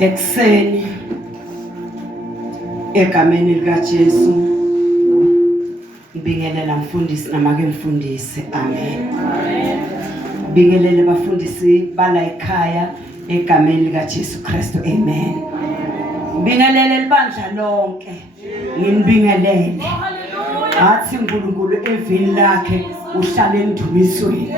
Ekseni egameni likaJesu ngibingelela mfundisi namake mfundisi. Amen. Bingelele bafundisi bala ekhaya egameni likaJesu Kristu. Amen. Bingelele libandla lonke. Nginibingelele. Athi uNkulunkulu evini lakhe uhlale endumisweni.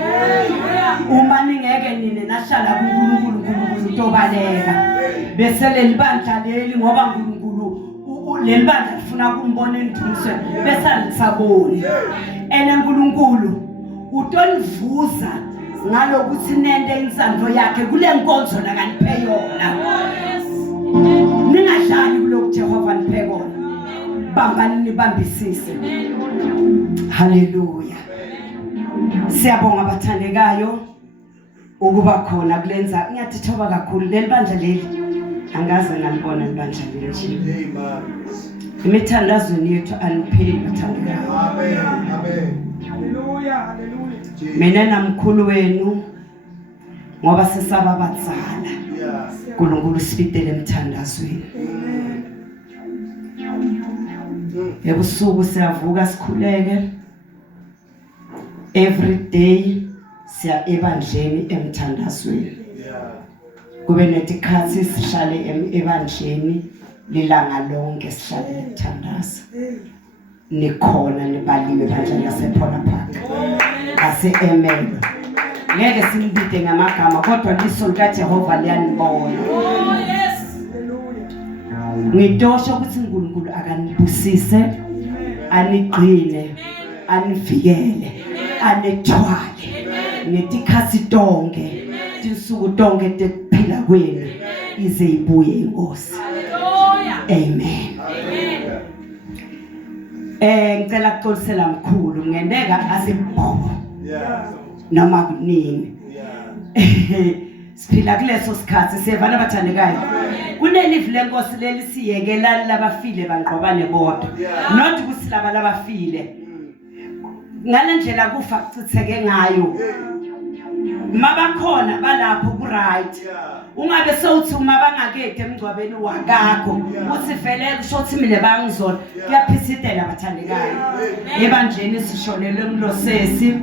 Uma ningeke nine nahlala kuNkulunkulu tobaleka bese lelibandla leli ngoba uNkulunkulu lelibandla lifuna ukumbona endumisweni bese alisaboni. Unkulunkulu utonivuza ngalokuthi nende insando yakhe kule nkonzo la kaniphe yona. Ningadlali kuloko Jehova niphe kona. Bambani nibambisise. Haleluya. Siyabonga abathandekayo ukuba khona kulenza. Ngiyathoba kakhulu lelibandla leli. Angaze ngalibona libandla leli nje. Amen. Imithandazweni yethu anipheli bathandekayo. Amen. Amen. Haleluya. Haleluya. Mina namkhulu wenu ngoba sesaba batsala. uNkulunkulu sifitele emthandazweni. Ebusuku siyavuka sikhuleke. Every day siya ebandleni emthandazweni. Kube netikhathi sihlale ebandleni lilanga lonke sihlale emthandazo. Nikhona nibaliwe kanjani yasePhona Park. Ase Emelo. Ngeke simbide ngamagama kodwa liso likaJehova liyanibona. Oh yes. Ngidosha ukuthi uNkulunkulu akanibusise, anigcine, anivikele, anethwale. Netikhathi tonke, insuku tonke tekuphila kwenu ize ibuye inkosi. Amen. Ngicela ukuxolisela mkhulu ngendeka asibhobo. Noma kunini. Siphila kuleso sikhathi sevana bathandekayo. Kunelive lenkosi leli siyekela labafile banqobane bodwa. Not ukuthi laba labafile. Ngalendlela kufa kucitheke ngayo. Mabakhona balapho ku right. Ungabe sewuthi uma bangakede emgcwabeni wakakho uthi vele kushothi mina bangizona kuyaphithitela bathandekayo. Ebandleni sishonele ngilosesi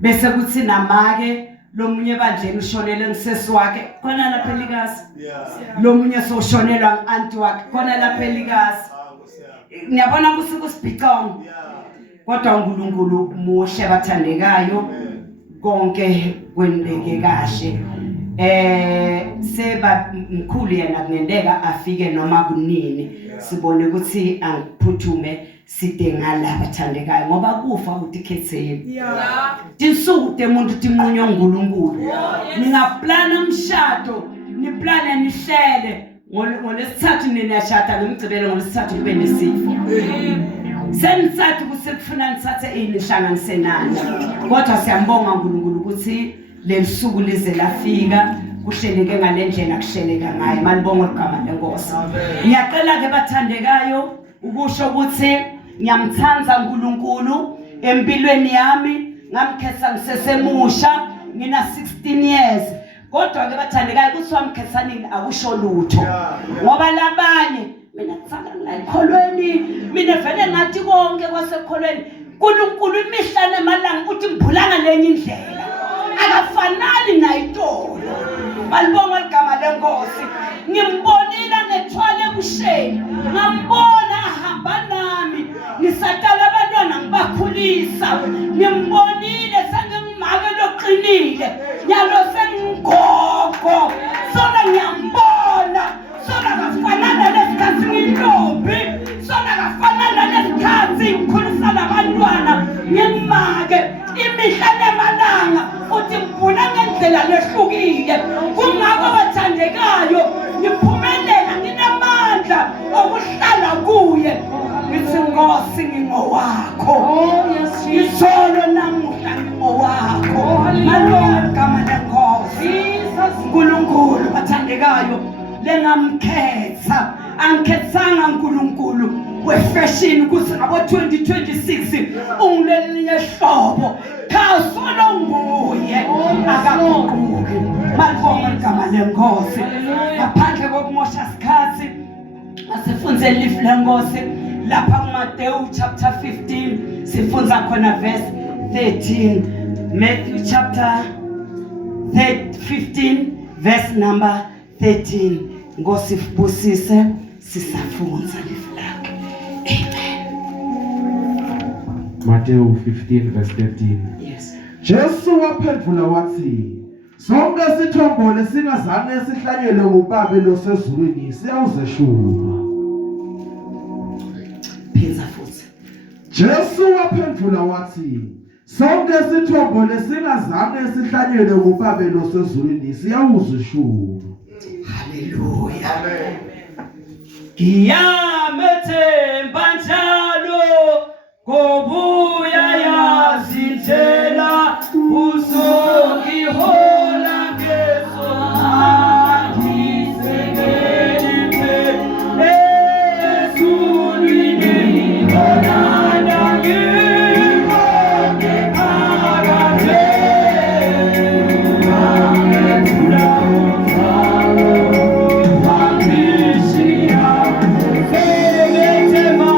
bese kuthi namake lomunye bandleni ushonele ngisesi wakhe khona lapha elikazi. Lomunye soshonelwa nganti wakhe khona lapha elikazi. Ngiyabona kusuku sibhicongo. Kodwa uNkulunkulu muhle bathandekayo konke kwendeke kahle. Seba mkhulu yena kungendeka afike noma kunini sibone ukuthi angiphuthume side ngala bathandekayo ngoba kufa utikhetheni. Tinsuku temuntu timnqunyo uNkulunkulu. Ningaplana umshado, niplane nihlele ngolesithathu ninashada ngomgcibelo ngolesithathu kube nesifo. Senithathu kusekufuna nithathe inihlanganise nani. Kodwa siyambonga uNkulunkulu ukuthi lelisuku lize lafika kuhleleke ngalendlela kuhleleka ngayo. Malibonga igama lenkosi. Ngiyacela ke bathandekayo ukusho ukuthi ngiyamthanda uNkulunkulu empilweni yami. Ngamkhetha ngisesemusha ngina 16 years. Kodwa ke bathandekayo ukuthi wamkhethanini akusho lutho. Ngoba labanye mina ngithanda ngikholweni mina vele ngathi konke kwasekholweni uNkulunkulu imihla nemalanga ukuthi mbulanga lenye indlela akafanali nayitolo. Balibonga igama lenkosi. Ngimbonile ngethwale ebusheni ngambona ahamba nami ngisatala abantwana ngibakhulisa. Ngimbonile sengimake loqinile nyalo sengigogo sona ngiyambona sona kafanana lesikhathi ngiyintombi sona kafanana lesikhathi ngikhulisa labantwana ngimake imihla nemalanga uthi mbona ngendlela lehlukile. Kungako bathandekayo ngiphumelela nginamandla okuhlala kuye. Ngithi Nkosi ngingowakho. Isolo namuhla ngingowakho. Malonga igama lenkosi. uNkulunkulu bathandekayo lengamkhetha angikhethanga uNkulunkulu wefashion ukuthi ngabo 2026 ungilelinye hlobo khasolo nguye akaguquki. Malibonga igama lenkosi. Ngaphandle kokumosha isikhathi asifunze lifu lenkosi lapha kuMateyu chapter 15 sifunza khona verse 13. Matthew chapter 15 verse number 13. Ngosifubusise sisafunza lifu lakhe. Matthew 15 verse 13. Yes. Jesu waphendula wathi, sonke isithombo lesingazange sihlanyelwe nguBaba losezulwini siyawuzeshuma. Phinza futhi. Jesu waphendula wathi, sonke isithombo lesingazange sihlanyelwe nguBaba losezulwini siyawuzeshuma. Hallelujah. Amen. Ngiyamethemba njalo ngobuya yazindlela uzongihola ngesohangisekeli ezulwini onana ngibonge phakade angethula umthalo wangishiya ngethemba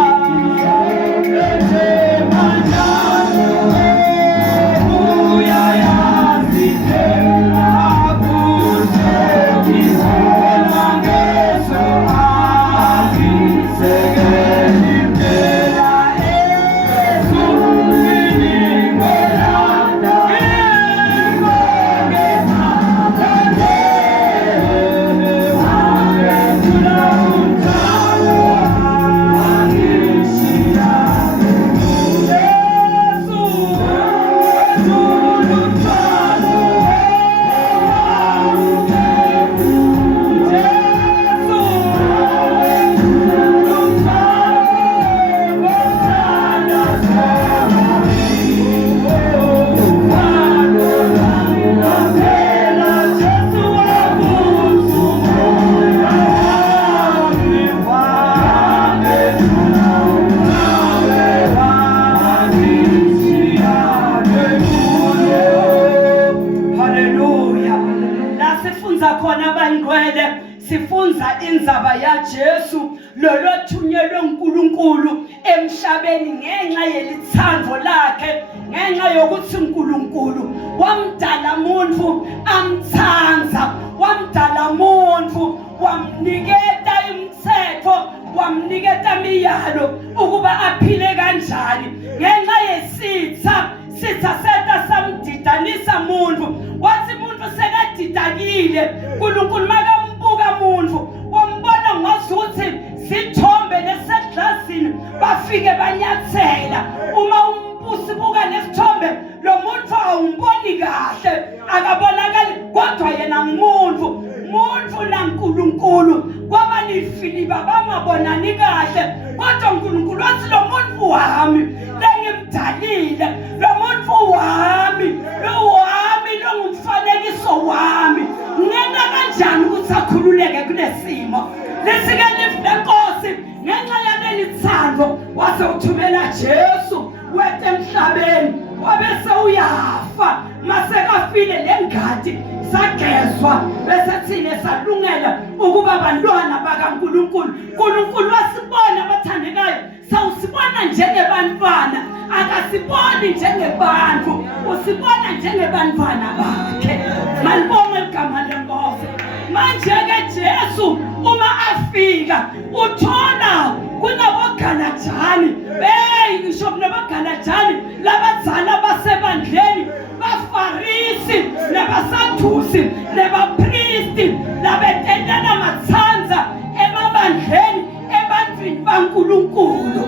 sifunza indzaba yaJesu lolothunyelwe uNkulunkulu emhlabeni ngenxa yelithando lakhe, ngenxa yokuthi uNkulunkulu wamdala umuntu amthanza, wamdala umuntu wamniketa imithetho, wamniketa imiyalo ukuba aphile kanjani. Ngenxa yesitha seta samdidanisa umuntu, wathi umuntu sekadidakile, uNkulunkulu makambuka umuntu wambona ngazuthi sithombe lesedlazini bafike banyathela. Uma umbusi buka lesithombe lo muntu awumboni kahle, akabonakali, kodwa yena ngumuntu, muntu naNkulunkulu kwaba nifiliba bangabonani kahle, kodwa uNkulunkulu wathi lo muntu wami lengimdalile, lo muntu wami lo ngumfanekiso wami, ngena kanjani ukuthi akhululeke kulesimo lesike lifu lenkosi. Ngenxa yaleli thando wase uthumela Jesu wethe emhlabeni, wabese uyafa, masekafile lengadi sagezwa bese thina salungela ukuba abantwana bakaNkulunkulu. uNkulunkulu wasibona abathandekayo, sawusibona njengebantwana, akasiboni njengebantu, usibona njengebantwana bakhe. Malibonga igama lenkosi. Manje-ke Jesu uma afika uthola kunaboGalajani, ngisho kunaboGalajani labadzala basebandleni, baFarisi nabaSadusi nabapristi labetendana mathanza emabandleni ebantwini baNkulunkulu.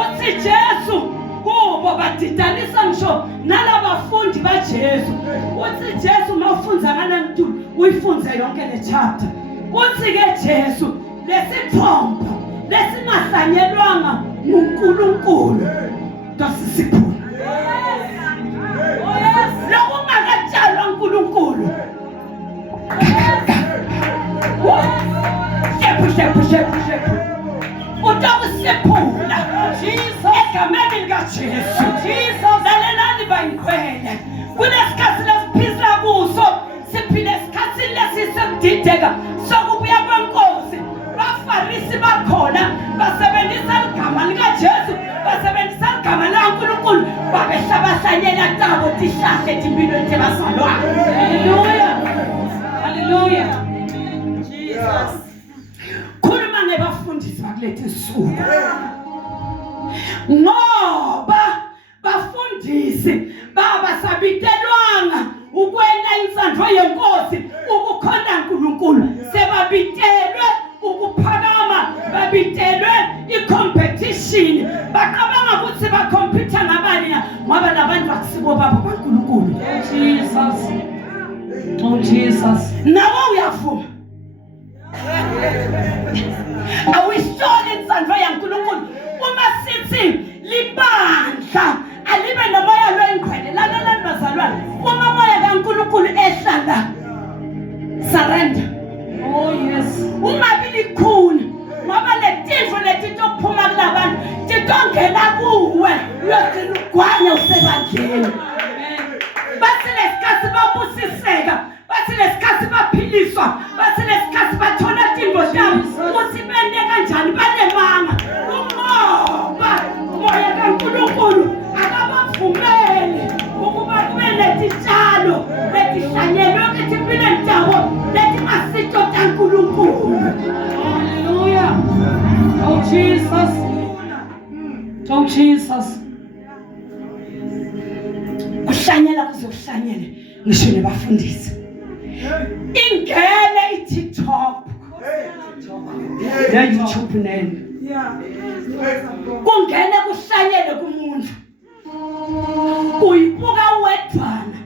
Uthi Jesu kubo badidanisa ngisho nalabafundi baJesu. Uthi Jesu mawufunza ngalantu uyifunze yonke le chapter. Uthi-ke Jesu lesithombo lesingahlanyelwanga nguNkulunkulu tosisiphula, lokungakatshalwa uNkulunkulu shephu utokusiphula egameni likaJesu. Lalelani bayinkhwele, kunesikhathi lesiphila kuso siphile isikhathi hlanyela tabo tihlahle timpilweni tebazalwane. Hallelujah. Hallelujah. Jesus. Khuluma ngebafundisi bakuleti nsuku. Ngoba bafundisi babasabitelwanga ukwenda insandvo yenkosi ukukhonza uNkulunkulu, sebabitelwe ukuphakama, babitelwe i-competition, baqabanga ukuthi bakompetha ngabani na, ngoba labantu akusibo babo kaNkulunkulu. Jesus. Oh Jesus. Nawe uyavuma? Awishone insandvo yaNkulunkulu uma sithi libandla alibe nomoya lwengcwele. Lalela bazalwane, uma moya kaNkulunkulu ehlala surrender. Oh yes. Ungabi likhuni ngoba letinto letitophuma kulabantu titongena kuwe uyogcina ugwanya usebandleni. Bathi lesikhathi babusiseka, bathi lesikhathi baphiliswa, bathi lesikhathi bathola tinto zabo uthi bende kanjani banemanga. Ngoba moya kaNkulunkulu akabavumeli ukuba kube letitshalo letihlanyelwe etimpilweni zabo letingasitho kaNkulunkulu. Hallelujah. Oh Jesus. Oh Jesus. Kuhlanyela kuzohlanyele ngisho nebafundisi. Ingene iTikTok. YouTube nene. Kungene kuhlanyele kumuntu. Uyibuka wedwana.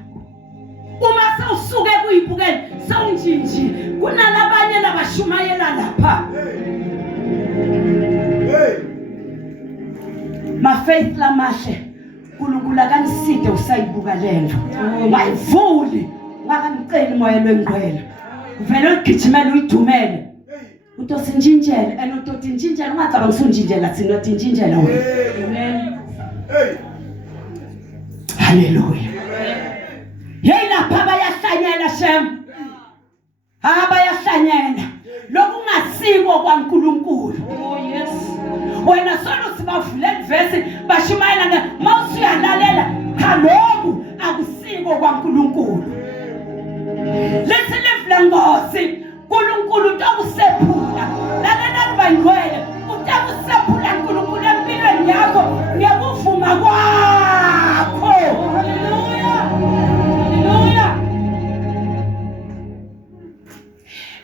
Uma sewusuke kuyibukela sewunjinji kunalabanye labashumayela lapha. Ma faith lamahle uNkulunkulu akaniside usayibuka lento. Mayivuli ngakamcela moya lwengcwele. Vele ugijimela uyidumele. Utosinjinjela enototinjinjela ungacabanga usunjinjela thina tinjinjela wena. Amen. Hallelujah. Hey lapha bayahlanyela shem. Bayahlanyela lokungasiko kwaNkulunkulu. Oh yes. Wena solo sibavule verse bashumayela mawusuyalalela khaloku akusiko kwaNkulunkulu. Let's live lengosi uNkulunkulu utakusephula. Lalela bangcwele utakusephula uNkulunkulu empilweni yakho ngekuvuma kwakho. Hallelujah. Hallelujah.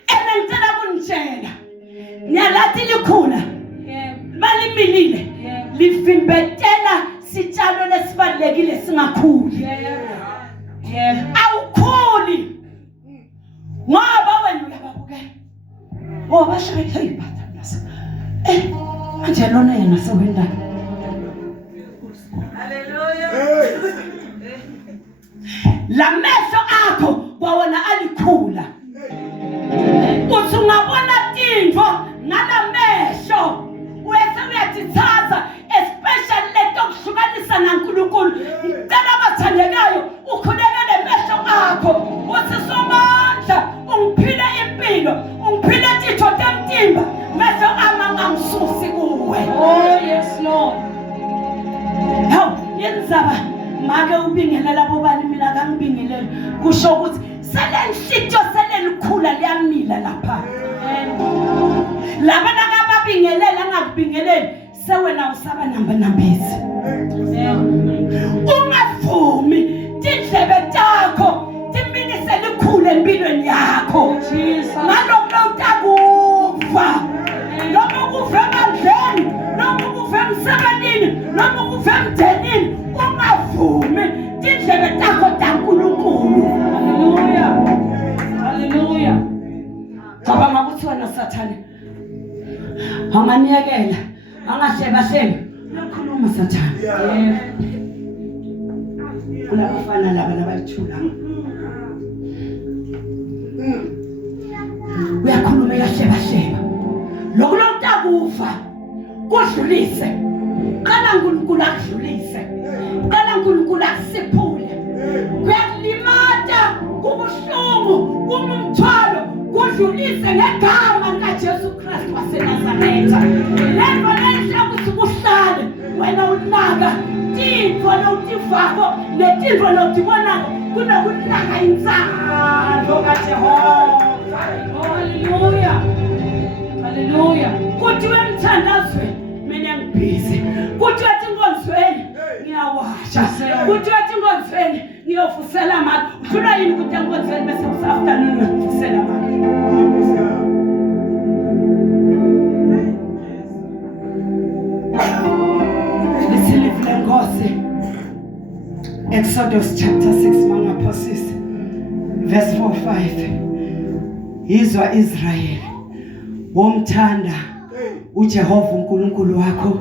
Engicela kunitshela nyalathi likhula balimilile livimbetela sitshalo lesibalekile singakhuli. Awukhuli ngoba wena uyababukela. Oh bashaya ibhatha nasa. Manje lona yena sewenda. Hallelujah. La mehlo akho wawona alikhula. Uthi ungabona tinto ngala mehlo wethu uyatithatha especially leto kuhlukanisa naNkulunkulu. Ngicela abathandekayo ukhulekele mehlo akho uthi somandla ungiphile impilo ungiphile titho temtimba mehlo amangangisusi kuwe. Oh yes Lord. Haw yenzaba make ubingelela bobani mina kangibingelele kusho ukuthi sele nhlityo sele likhula liyamila lapha. Laba nakababingelela ngakubingeleli sewena usaba nambezi. Ungavumi tindlebe takho timinise likhule empilweni yakho. Ngalokho utakufa. Noma kufa emandleni, noma kufa emsebenzini, noma kufa emdenini, ungavumi tindlebe takho taNkulunkulu. Hallelujah. Hallelujah. Cabanga ukuthi wena Sathane anganiyekela angahleba uyakhuluma Sathane. Kulabafana laba labayithula. Uyakhuluma yahleba. Lokho lokutakufa kudlulise. Qala uNkulunkulu akudlulise. Qala uNkulunkulu akusiphule. Kuyalimata kubuhlungu kumumthwalo kudlulise ngegama likaJesu Kristu waseNazaretha. Lento lenhle ukuthi kuhlale wena unaka tinto utivako netintfo lotibonako kunokunaka intsandvo kaJehova. Hallelujah. Hallelujah. Kuthi wemthandazweni mina ngibhizi. Kuthi wathi inkonzweni ngiyawasha. Kuthi wathi inkonzweni ngiyofusela amanga. Uthula yini ukuthi enkonzweni bese kusafternoon ngiyofusela amanga. Lisilivile Nkosi. Exodus chapter 6 mangaphosisi verse 4-5. Izwa Israyeli womthanda uJehova uNkulunkulu wakho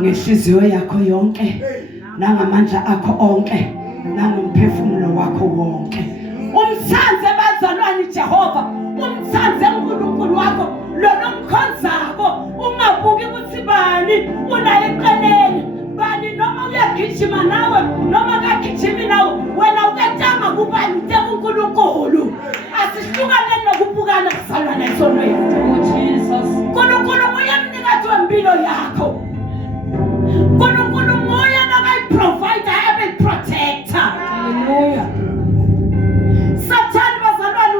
ngenhliziyo yakho yonke nangamandla akho onke nangomphefumulo wakho wonke. Umthanze bazalwane Jehova, umthanze uNkulunkulu wakho lonomkhonzako, ungabuki ukuthi bani una eqeleni, bani noma uyagijima nawe noma kagijimi nawe, wena uketanga kubani uteka uNkulunkulu. Asihlukane nokubukana bazalwane esonweni. Unkulunkulu moya mnikazi wempilo yakho. Unkulunkulu moya nakayiprovider abeprotector. Hallelujah. Sathane bazalwane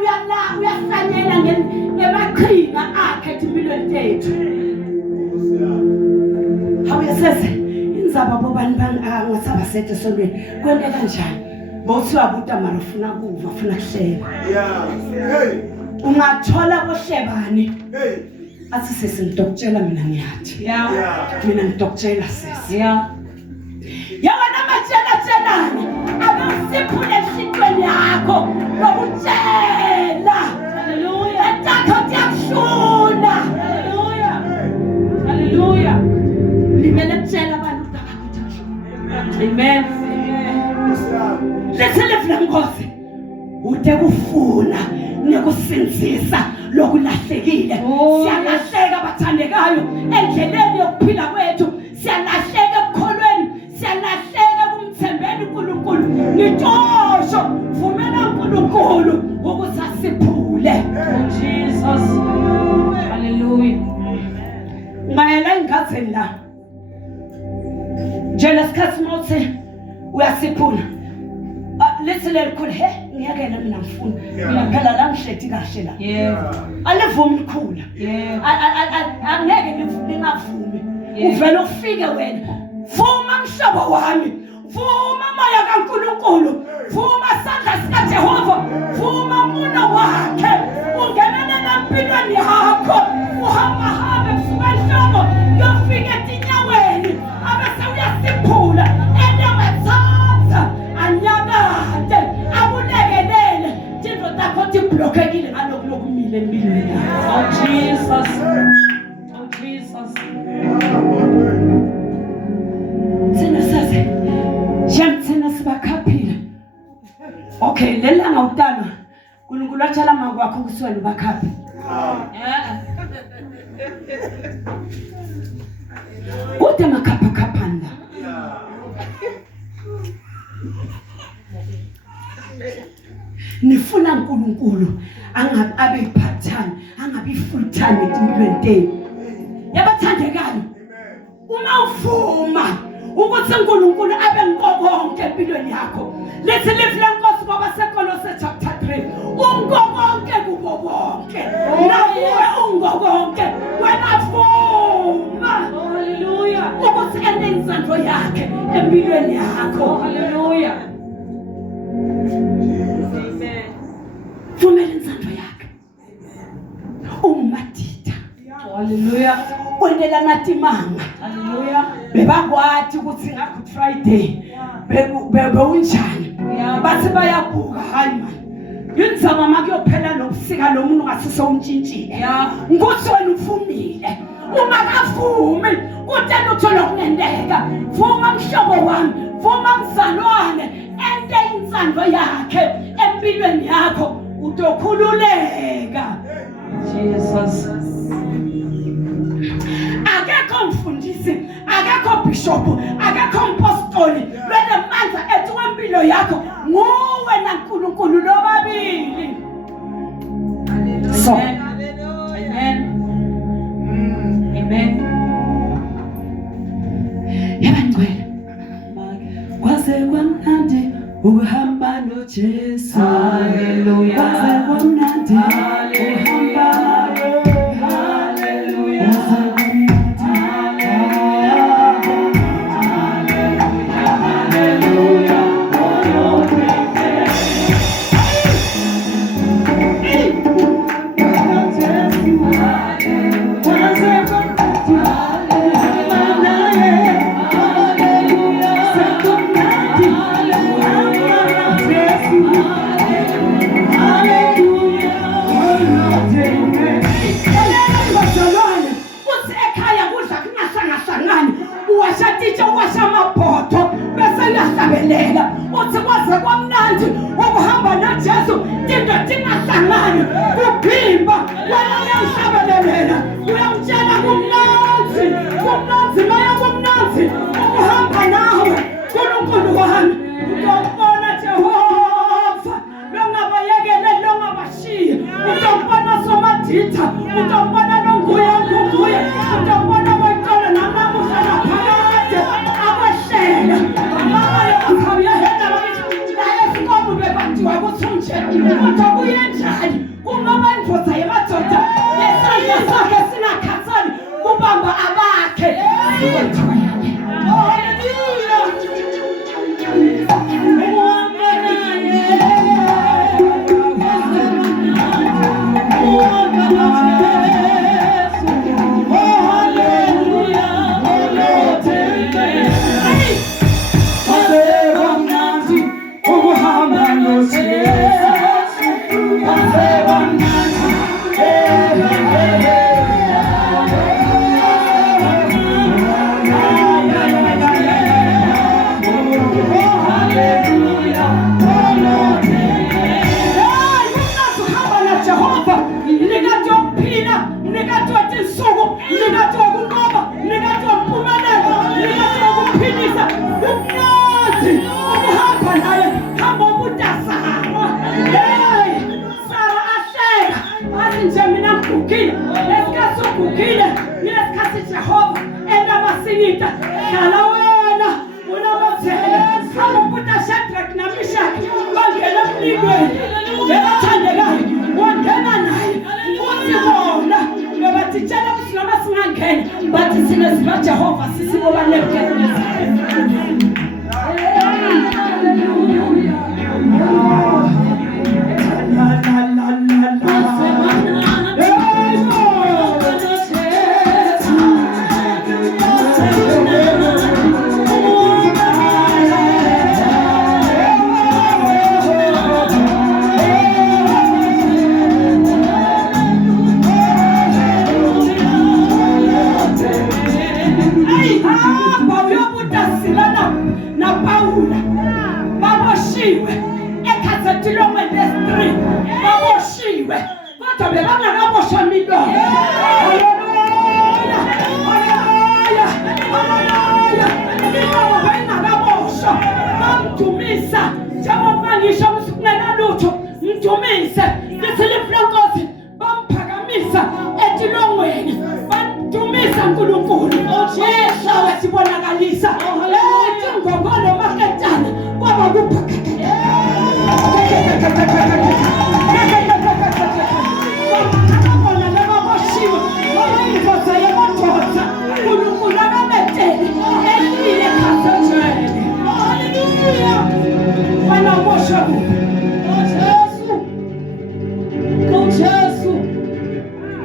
uyahlanyela ngemaqhinga akhe empilweni yethu. Hawuyesese inzaba bobani ngasaba sethe esonweni kwente kanjani? Bothiwa buta mara ufuna kuva, ufuna kuhleba. Ungathola kohlebani. Athi sisi ngidokutshela mina ngiyathi. Mina ngidokutshela sisi. Yabona matshela abasiphule ehlitweni yakho lokutshela. Hallelujah. Etakho kuyakushuna. Hallelujah. Hallelujah. Limele kutshela abantu ukuthi amen. Leselefuna Nkosi ude kufuna nekusinzisa lokulahlekile. Siyalahleka bathandekayo endleleni yokuphila kwethu, siyalahleka ekukholweni, siyalahleka kumthembeni uNkulunkulu. Nitosho vumela uNkulunkulu ukuthi asiphule. Jesus. Hallelujah. Mayela ingazeni la njena sikhathi mawuthi uyasiphula lithi lelikhulu ngiyakela mina ngifuna mina phela la ngihleti kahle la alivumi likhula angeke ngingavumi uvele ufike wena vuma mhlobo wami, vuma moya kaNkulunkulu, vuma sandla sikaJehova, vuma umuno wakhe ungenele empilweni yakho, uhamba kusuka enhloko yofika etinyaweni abese uyasiphula enyamathatha anyakade akulekelele tintfo takho tiblokekile ngalokhu lokumile empilweni yakho. Oh Jesus, oh Jesus. Thina saze thina sibakhaphile. Okay, lelanga utalwa uNkulunkulu atshala makwakho ukuthi wena ubakhaphe. Kude makhaphakhapanda. Nifuna uNkulunkulu angabe abe part-time, angabe full-time empilweni yenu. Yabathandekayo. Uma uvuma ukuthi uNkulunkulu abe nkonke empilweni yakho. Let's live lenkosi ngoba seKolose chapter 3. Unkonke kubo bonke. Nawe unkonke. Wena vuma. Hallelujah. Ukuthi enenzando yakhe empilweni yakho. Hallelujah. Amen. Vumela insando yakhe. Umadida. Hallelujah. Wendela natimanga. Hallelujah. Bebakwathi ukuthi nga Good Friday beunjani. Bathi bayabuka hayi man. Yinzama makuyophela lobusika lo muntu ngasiso untshintshile. Ukuthi wena ufumile. Uma kavumi kuthe uthola kunendeka. Vuma mhlobo wami, vuma mzalwane ente insando yakhe empilweni yakho utokhululeka. Jesus. Akekho mfundisi, akekho bishop, akekho apostoli lwenemandla ethi wempilo yakho nguwe naNkulunkulu lobabili. So amen. Amen. Yabangcwele kwaze kwamnandi ukuhamba noJesu. Hallelujah. Kwaze kwamnandi ukuhamba. Hallelujah. Uthi kwaze kwamnandi ukuhamba noJesu into tingahlangani kuphimba wena uyahlabelelela uyamtshela kumnanzi maya kumnanzi ukuhamba nawe uNkulunkulu wami uyobona Jehova longabayekele longabashiya utobona somaditha utobona longuye utobona bayithola namamuhla naphakade akwehlela kuyenjani kungoba indvodza yemadoda lesandla sakhe singakhathali kubamba abakhe. Jehova endaba singita hlala wena unomothele samubuta Shadrach na Meshach bangena emlilweni bebathandekayo wangena naye uthi bona bebathitshela ukuthi noma singangena bathi sine siba Jehova sisiboba nebukela.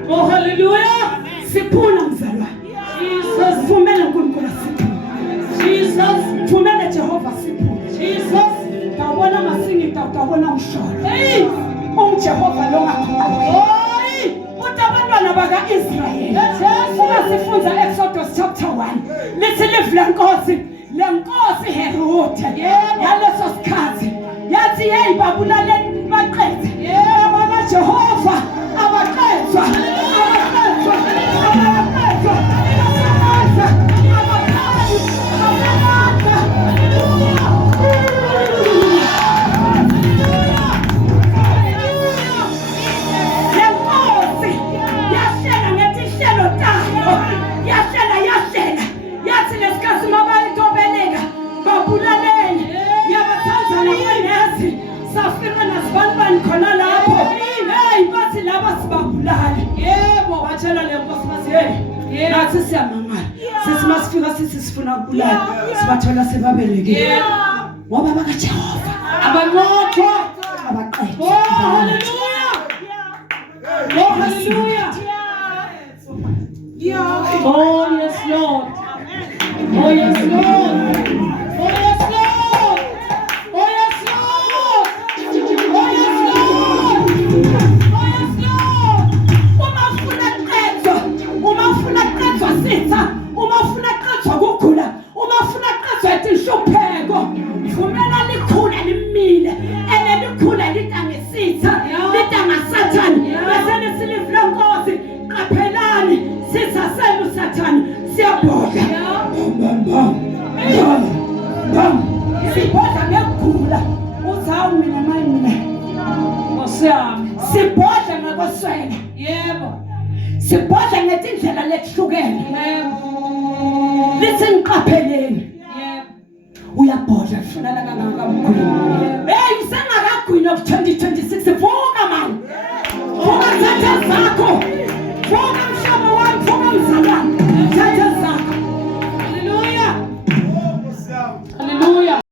Oh hallelujah. Siphuna mzalwa. Jesus vumela uNkulunkulu siphuna. Jesus vumela Jehova siphuna. Jesus tawona masingita tawona umsholo. Hey umJehova lo ngakho. Hey utabantwana bakaIsrayeli. Sifunza Exodus chapter 1. Lithi live lenkosi Herode. Yaleso sikhathi yathi hey babulaleni baqethe. Baba Jehova abaqethwa. Yathi lesikhathi mabayitobeleka babulaleni sesiyamangala sesimasifika sifuna ukubulala sibathola sebabelekile ngoba bakaJehova abanqothwa abaqedwa. Hallelujah. Oh, hallelujah. Oh, yes, Lord. Oh, yes, Lord. Oh, yes, Lord. Oh, yes, Lord. Oh, yes, Lord. Oh, yes, Lord. Uma ufuna qedwa sitha, uma ufuna qedwa kugula, uma ufuna qedwa inhlupheko, vumela likhula limile, likhula litangesitha, litangasathani, bese silivule Nkosi, qaphelani, sitha senu sathani, siyabhodla. Sibhodla ngekugula, uzawu mina manje. Ngosiyami. Sibhodla ngakweswele. Yebo. Sibhodla ngetindlela lehlukene. Yebo. Lithi ngiqapheleni. Yebo. Uyabhodla ufuna la kangaka mkhulu. Hey, usengakagwini of 2026.